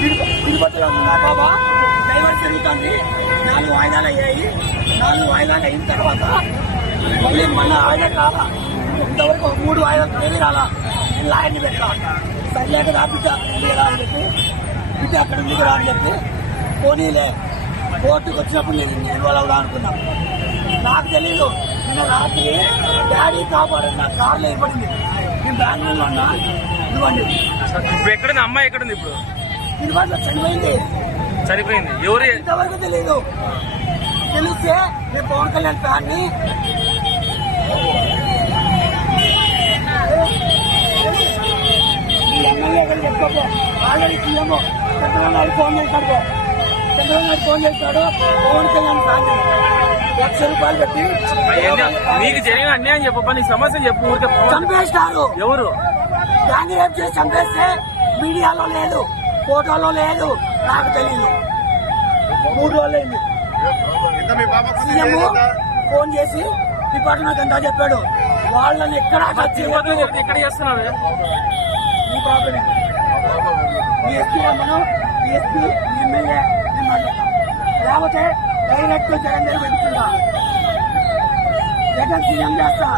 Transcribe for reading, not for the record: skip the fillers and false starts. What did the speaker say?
తిరుపతిలో ఉన్నా బాబా డ్రైవర్ జరుగుతుంది. 4 వాయిదాలు అయ్యాయి. 4 వాయిదాలు అయిన తర్వాత మళ్ళీ మన వాయిదా రాలా. ఇంతవరకు 3 వాయిదాలు ఏమీ రాలా. నేను లాయర్ని పెట్టా. సరిలేక రా బిడ్డ రా అని చెప్పి బిడ్డ అక్కడ ఉంది రా అని చెప్పి పోనీలే కోర్టుకు వచ్చినప్పుడు నేను ఇన్వాల్వ్ అవుదా అనుకున్నా. నాకు తెలీదు. నిన్న రాత్రి డాడీ కాపాడు నా కార్లో ఇవ్వడింది. నేను బెంగళూరులో ఉన్నా. ఇవ్వండి. ఇప్పుడు ఎక్కడుంది అమ్మాయి? ఎక్కడుంది ఇప్పుడు? తిరుపతిలో చనిపోయింది. ఎవరు? ఇంతవరకు తెలీదు. తెలిస్తే నేను పవన్ కళ్యాణ్ ఫ్యాన్ని ఎమ్మెల్యే గారు చెప్పుకోపో. Already CM Chandrababu Naidu phone చేశాడు. పవన్ కళ్యాణ్ ఫ్యాన్ని ₹1,00,000 పెట్టి నీకు జరిగిన అన్యాయం చెప్పబ్బా. నీ సమస్య చెప్పు. ఊరికే చంపేస్తారు. ఎవరు? గ్యాంగ్ రేప్ చేసి చంపేస్తే మీడియాలో లేదు, ఫోటోలో లేదు. నాకు తెలియదు. 3 రోజులైంది. సీఎం ఫోన్ చేసి డిపార్ట్మెంట్ అంతా చెప్పాడు. వాళ్ళని ఎక్కడ ఎక్కడ చేస్తున్నారు? ఈ ప్రాబ్లం మీ ఎస్పీ రమ్మను, మీ ఎస్పీ మీ ఎమ్మెల్యే నేను మాట్లాడతాను. లేకపోతే డైరెక్ట్ జగన్ దగ్గర పెట్టుకుంటా. జగన్ సీఎం చేస్తా.